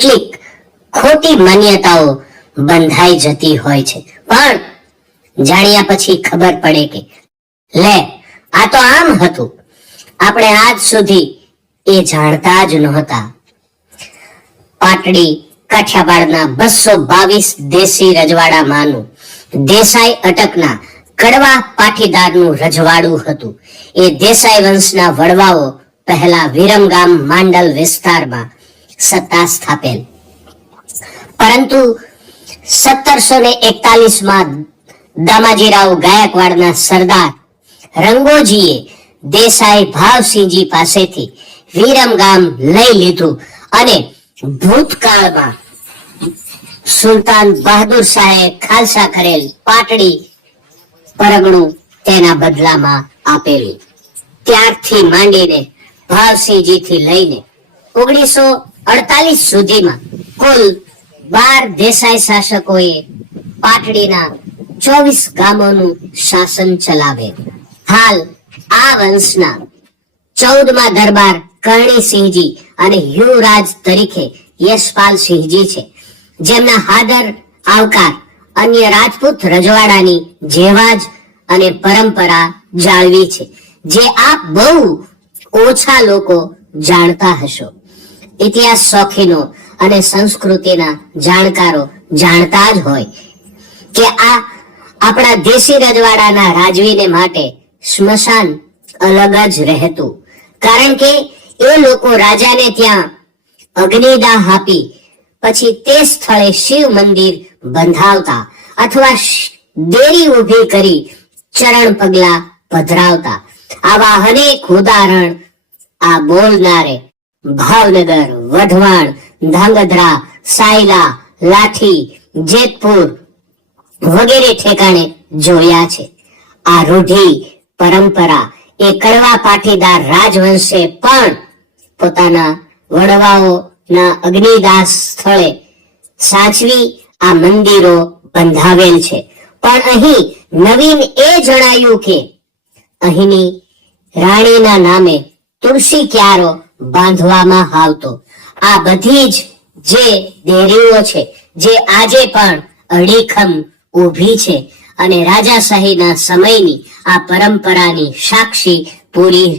કેટલીક ખોટી માન્યતાઓ બંધાઈ જતી હોય છે, પણ જાણ્યા પછી ખબર પડે કે લે આ તો આમ હતું, આપણે આજ સુધી એ જાણતા જ નહોતા. પાટડી કાઠિયાવાડના 222 દેશી રજવાડામાંનું દેસાઈ અટકના કડવા પાટીદારનું રજવાડું હતું. એ દેસાઈ વંશના વડવાઓ પહેલા વિરમગામ માંડલ વિસ્તારમાં સત્તા સ્થાપેલ, પરંતુ 1741માં દામાજીરાવ ગાયકવાડના સરદાર રંગોજીએ દેસાઈ ભાવસિંહજી પાસેથી વિરમગામ લઈ લીધું અને ભૂતકાળમાં સુલતાન બહાદુર શાહે ખાલસા કરેલ પાટડી પરગણું તેના બદલામાં આપેલું. ત્યારથી માંડીને ભાવસિંહજી થી લઈને 1948 સુધીમાં કુલ 12 દેસાઈ શાસકોએ પાટડીના 24 ગામોનું શાસન ચલાવેલ. હાલ આ વંશના 14મા દરબાર કરણીસિંહજી અને યુવરાજ તરીકે યશપાલસિંહજી છે, જેમના હાદર આવકાર અન્ય રાજપૂત રજવાડાની જેવા જ અને પરંપરા જાળવી છે, જે આપ બહુ ઓછા લોકો જાણતા હશો. ઇતિહાસ શોખીનો અને સંસ્કૃતિના જાણકારો જાણતા જ હોય કે આ આપણા દેશી રજવાડાના રાજવીને માટે સ્મશાન અલગ જ રહેતું, કારણ કે એ લોકો રાજાને ત્યાં અગ્નિદાહ આપી પછી તે સ્થળે શિવ મંદિર બંધાવતા અથવા દેરી ઊભી કરી ચરણ પગલા પધરાવતા. આવા અનેક ઉદાહરણ આ બોલનારે ભાવનગર, વઢવાણ, ધાંગધ્રા, સાયલા, લાઠી, જેતપુર વગેરે ઠેકાણે જોયા છે. આ રૂઢી પરંપરા એ કડવા પાટીદાર રાજવંશે પણ પોતાના વડવાઓના અગ્નિદાહ સ્થળે સાચવી આ મંદિરો બંધાવેલ છે. પણ અહીં નવીન એ જણાયું કે અહીંની રાણીના નામે તુલસી ક્યારો બાંધવામાં આવતો. આ બધી જ જે દેરીઓ છે, જે આજે પણ અડીખમ ઊભી છે અને રાજાશાહીના સમયની આ પરંપરાની સાક્ષી પૂરી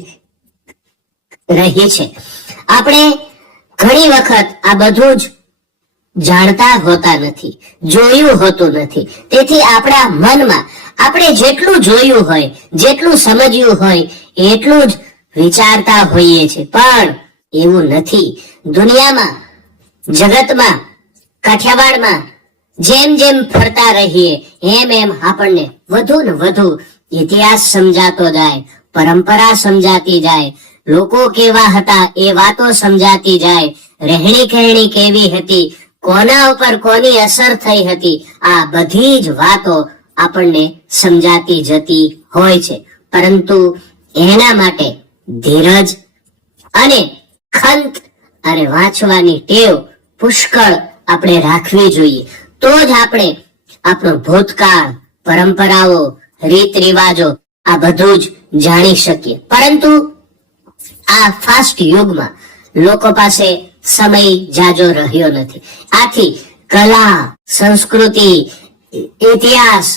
રહી છે. આપણે ઘણી વખત આ બધું જ જાણતા હોતા નથી, જોયું હોતું નથી. તેથી આપણા મનમાં આપણે જેટલું જોયું હોય, જેટલું સમજ્યું હોય એટલું જ વિચારતા હોઈએ છીએ, પણ એવું નથી. દુનિયામાં, જગતમાં, કાઠિયાવાડમાં જેમ જેમ ફરતા રહીએ એમ એમ આપણને વધુ ને વધુ ઇતિહાસ સમજાતો જાય, પરંપરા સમજાતી જાય, લોકો કેવા હતા એ વાતો સમજાતી જાય, રહેણી કહેણી કેવી હતી, કોના ઉપર કોની અસર થઈ હતી, આ બધી જ વાતો આપણને સમજાતી જતી હોય છે. પરંતુ એના માટે ધીરજ અને ખંત અને વાંચવાની ટેવ પુષ્કળ આપણે રાખવી જોઈએ. તો જ આપણે આપણો ભૂતકાળ, પરંપરાઓ, રીત રિવાજો આ બધું જ જાણી શકીએ. પરંતુ આ ફાસ્ટ યુગમાં લોકો પાસે સમય જાજો રહ્યો નથી. આથી કલા, સંસ્કૃતિ, ઇતિહાસ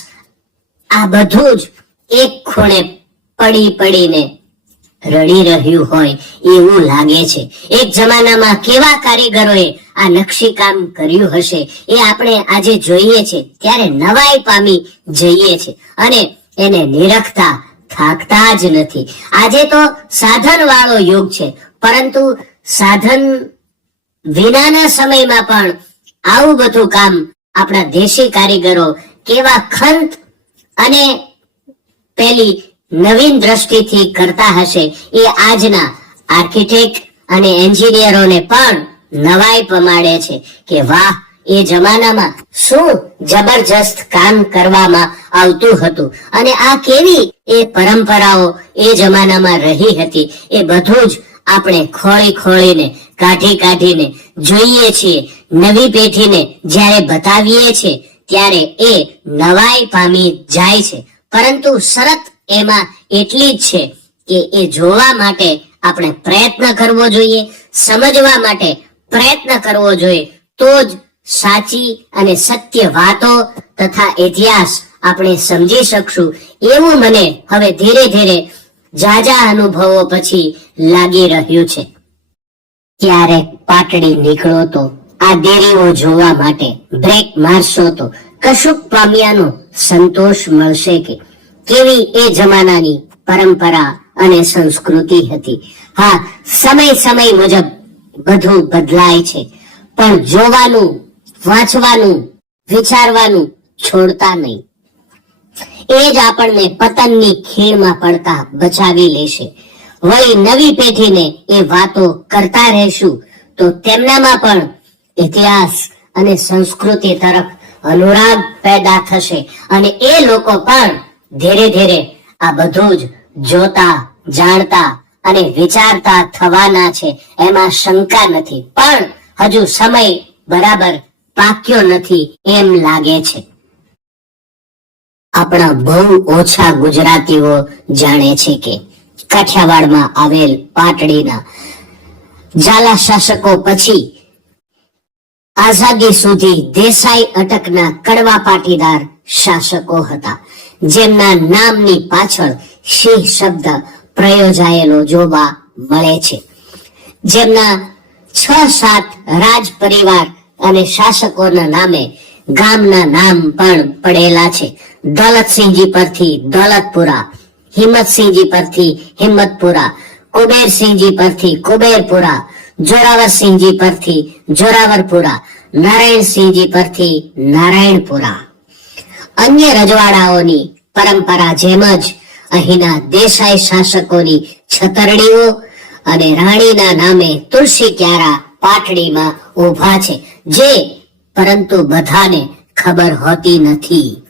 આ બધું જ એક ખૂણે પડી પડીને રડી રહ્યું હોય એવું લાગે છે. એક જમાનામાં કેવા કારીગરોએ આ નકશીકામ કર્યું હશે એ આપણે આજે જોઈએ છે ત્યારે નવાઈ પામી જઈએ છે અને એને નિરખતા થાકતા જ નથી. આજે તો સાધન વાળો યુગ છે, પરંતુ સાધન વિનાના સમયમાં પણ આવું બધું કામ આપણા દેશી કારીગરો કેવા ખંત અને પેલી નવીન દ્રષ્ટિથી કરતા હશે એ આજના આર્કિટેક્ટ અને એન્જિનિયરોને પણ નવાઈ પમાડે છે કે વાહ, એ જમાનામાં શું જબરજસ્ત કામ કરવામાં આવતું હતું અને આ કેવી એ પરંપરાઓ એ જમાનામાં રહી હતી. એ બધું જ આપણે ખોળી ખોળીને, કાઢી કાઢીને જોઈએ છીએ. નવી પેઢીને જ્યારે બતાવીએ છીએ ત્યારે એ નવાઈ પામી જાય છે, પરંતુ શરત એમાં એટલી જ છે કે એ જોવા માટે આપણે પ્રયત્ન કરવો જોઈએ, સમજવા માટે પ્રયત્ન કરવો જોઈએ, તો જ સાચી અને સત્ય વાતો તથા ઇતિહાસ આપણે સમજી શકશું, એવું મને હવે ધીરે ધીરે જાજા અનુભવો પછી લાગી રહ્યું છે. ક્યારેક પાટડી નીકળો તો આ દેરીઓ જોવા માટે બ્રેક મારશો તો કશુંક પામ્યાનો સંતોષ મળશે કે કેવી એ જમાનાની પરંપરા અને સંસ્કૃતિ હતી. હા, સમય મુજબ બધું બદલાય છે, પણ જોવાનું, વાંચવાનું, વિચારવાનું છોડતા નહીં. એ જ આપણને પતનની ખીણમાં પડતા બચાવી લેશે. વળી નવી પેઢીને એ વાતો કરતા રહેશું તો તેમનામાં પણ ઇતિહાસ અને સંસ્કૃતિ તરફ અનુરાગ પેદા થશે અને એ લોકો પણ ધીરે ધીરે આ બધું જ જોતા, જાણતા અને વિચારતા થવાના છે, એમાં શંકા નથી. પણ હજુ સમય બરાબર પાક્યો નથી એમ લાગે છે. આપણા બહુ ઓછા ગુજરાતીઓ જાણે છે કે કાઠિયાવાડમાં આવેલ પાટડીના ઝાલા શાસકો પછી આઝાદી સુધી દેસાઈ અટકના કડવા પાટીદાર શાસકો હતા, જેમના નામની પાછળ સિંહ શબ્દ પ્રયોજાયેલો જોવા મળે છે. જેમના 6-7 રાજ પરિવાર અને શાસકોના નામે ગામના નામ પણ પડેલા છે. દૌલતસિંહજી પરથી દૌલતપુરા, હિંમતસિંહજી પરથી હિંમતપુરા, કુબેરસિંહજી પરથી કુબેરપુરા, જોરાવરસિંહજી પરથી જોરાવરપુરા, નારાયણસિંહજી પરથી નારાયણપુરા. અન્ય રજવાડાઓની પરંપરા જેમ જ અહીંના દેસાઈ શાસકોની છતરડીઓ અને રાણીના નામે તુલસી ક્યારા પાટડીમાં ઊભા છે, જે પરંતુ બધાને ખબર હોતી નથી.